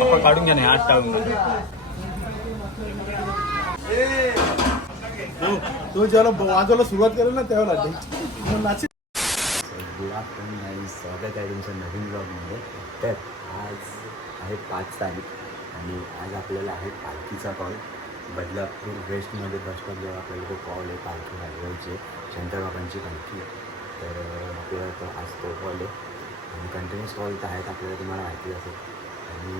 आपण काढून घ्या नाही आठ टाळून तो जेव्हा वाजवायला सुरुवात करेल ना तेव्हा नाच. गुड आफ्टरनून आणि स्वागत आहे तुमच्या नवीन ब्लॉगमध्ये. तर आज आहे 5 तारीख आणि आज आपल्याला आहे पालखीचा कॉल. बदलापूर वेस्टमध्ये बस स्टॉपजवळ आपल्याला तो कॉल आहे पालखी वाजवायची शंकर बाबांची पालखी. तर आपल्याला तो आज तो कॉल आहे आणि कंटिन्यूस कॉल तर आहेत आपल्याला, तुम्हाला माहिती असेल. आणि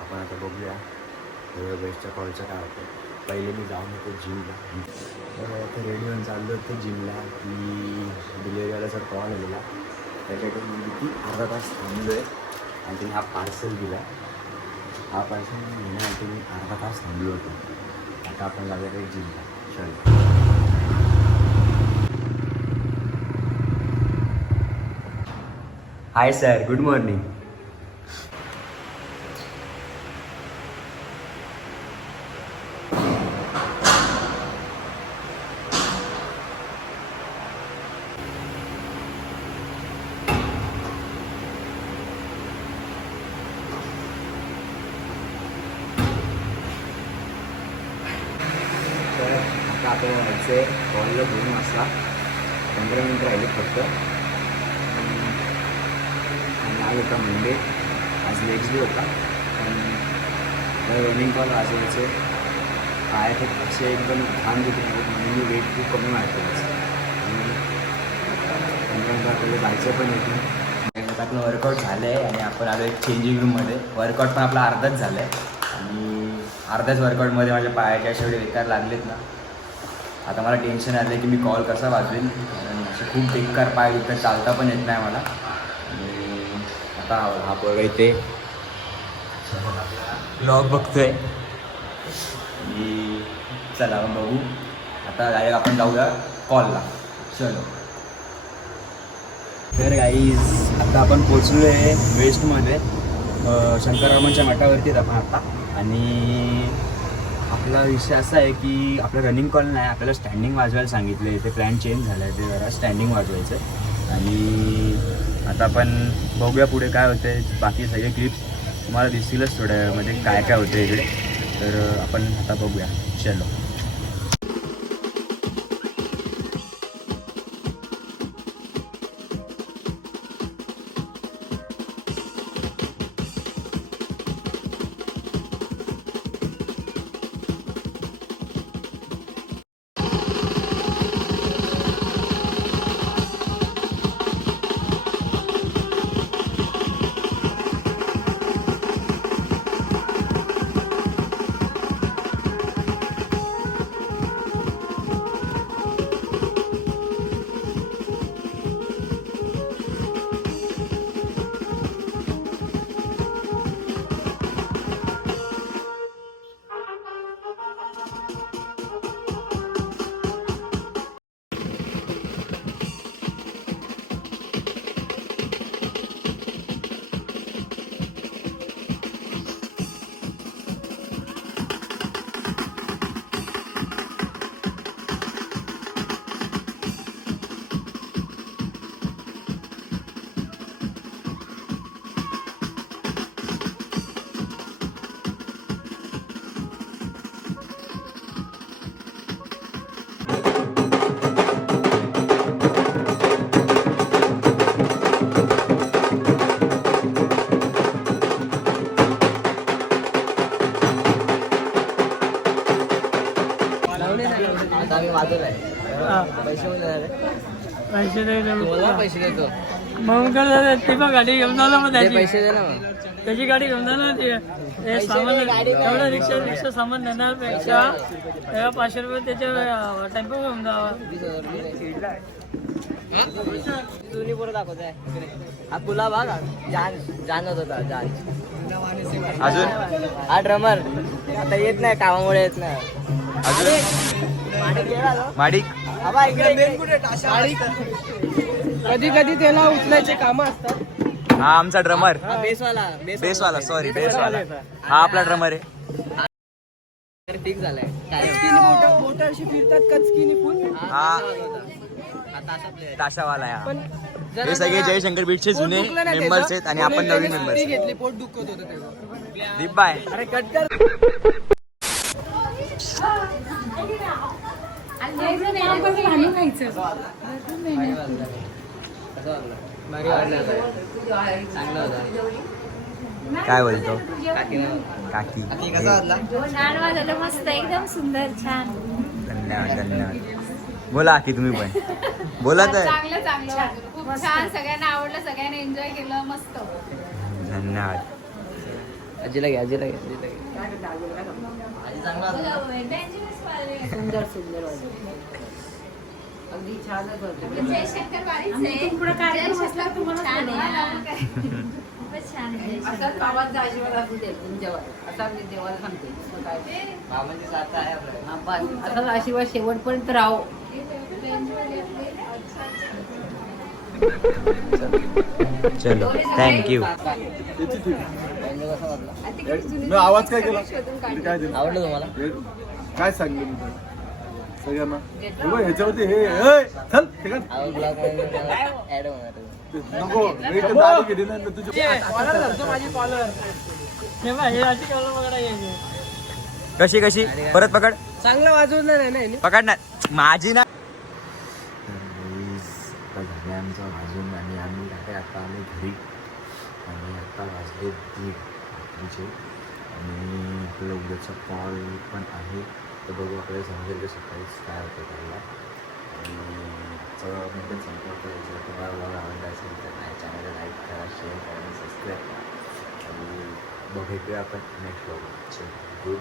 आपण आता बघूया वेस्टच्या कॉलचं काय होतं. पहिले मी जाऊन होतो जिमला. तर रेडी होऊन चाललो होतो जिमला की डिलेवरीवाला सर कॉल आलेला. त्याच्याकडून मी किती अर्धा तास थांबलो आहे आणि त्यांनी हा पार्सल दिला. हा पार्सल घेण्यासाठी मी अर्धा तास थांबलो होतो. आता आपण जाऊया काही जिमला. चल. Hi sir, good morning. आता आपल्याला जायचं आहे कॉलला 2 वाजता. 15 मिनिटं राहिले फक्त. आणि आज होता मंडे, आज लेग्स डे होता. आणि रनिंग कॉल वाजवायचे काय तर असे एकदम घाण दुखत म्हणून मी वेट खूप कमी वाढतो. आणि 15 मिनिटं आपल्याला जायचं पण येतं. आता आपलं वर्कआउट झालं आहे आणि आपण आलो एक चेंजिंग रूममध्ये. वर्कआउट पण आपला अर्धाच झालं आहे आणि अर्ध्याच वर्कआउटमध्ये माझ्या पायाचे असे एवढे बेकार लागलेत ना. आता मला टेन्शन आलं आहे की मी कॉल कसा वाजवेन. असे खूप बेकार पाय दुखतात, चालता पण येत नाही मला. आणि आता हा पोरगा इथे ब्लॉग बघतोय. आणि चला आपण बघू. आता डायरेक्ट आपण जाऊया कॉलला. चलो. तर गाईज आता आपण पोचलो आहे वेस्टमध्ये. शंकररामांच्या मठावरतीच आपण आता. आणि आपला विषय असा आहे की आपलं रनिंग कॉल नाही, आपल्याला स्टँडिंग वाजवायला सांगितलं आहे. ते प्लॅन चेंज झालं आहे, ते जरा स्टँडिंग वाजवायचं. आणि आता आपण बघूया पुढे काय होतं आहे. बाकी सगळे क्लिप्स तुम्हाला दिसतीलच थोड्या वेळामध्ये काय काय होतं इकडे. तर आपण आता बघूया. चलो. पैसे देतो मग ती पण गाडी घेऊन जाणार. मग त्याची पैसे दे ना. मग त्याची गाडी घेऊन जाणार. ते सामान एवढं रिक्षा सामान नेण्यापेक्षा 500 रुपये त्याच्या टेम्पो घेऊन जावा. तुम्ही पुढे दाखवत आहे हा पुला बघा. जानत होता जान अजून. हा ड्रमर आता येत नाही, कामामुळे येत नाही. माडिक कधी कधी त्याला उचलायचे काम असतात. हा आमचा ड्रमर. बेसवाला सॉरी बेसवाला. हा आपला ड्रमर आहे. ठीक झालाय. बोट अशी फिरतात कचकीनी फुल. हा ताशावाला आहे हे सगळे जयशंकर बीटचे जुने मेंबर्स आहेत आणि आपण नवीन मेंबर्स पोट दुखत होतं त्याचं. दीप बाय अरे कट कर. काय बोलतो काकी छान वाजलं मस्त एकदम सुंदर छान धन्यवाद धन्यवाद बोला की तुम्ही पण बोला तर चांगलं चांगलं वाजलं खूप छान सगळ्यांना आवडलं सगळ्यांनी एन्जॉय केलं मस्त धन्यवाद आजीला घे आजीला घे आजीला घे. सुंदर सुंदर अगदी छानच होतं जयशंकर वारीच खूपच छान आहे असाच बाबांचा आशीर्वाद असू दे तुमच्यावर असा मी देवाला सांगते असाच आशीर्वाद शेवटपर्यंत राहो चलो थँक्यू मी आवाज काय केला मी काय दिला आवडलं तुम्हाला काय सांगलं मी तुला? सगळ्यांना हे बघ, ह्याच्यावरती हे ए, चल ठिकाण ऍड होणार नको मी इकडे दारू घेतली नाही तुझी माझी कॉलर हे अशी कॉलर बघा यायची. कशी कशी परत पकड चांगलं वाजवलं नाही ना हिने. पकड ना माझी ना झाले आमचं वाजून आणि आम्ही आता आलो घरी आणि आता वाजले 1:30 आणि आपलं उद्याचा कॉल पण आहे तर बघू आपल्याला समजेल की सकाळीच काय होतं त्याला आणि सगळं म्हणजे संपर्क जर तुम्हाला ब्लॉग आवडला असेल तर माझ्या चॅनलला लाईक करा शेअर करा आणि सबस्क्राईब करा आणि भेटूया आपण नेक्स्ट ब्लॉग गुड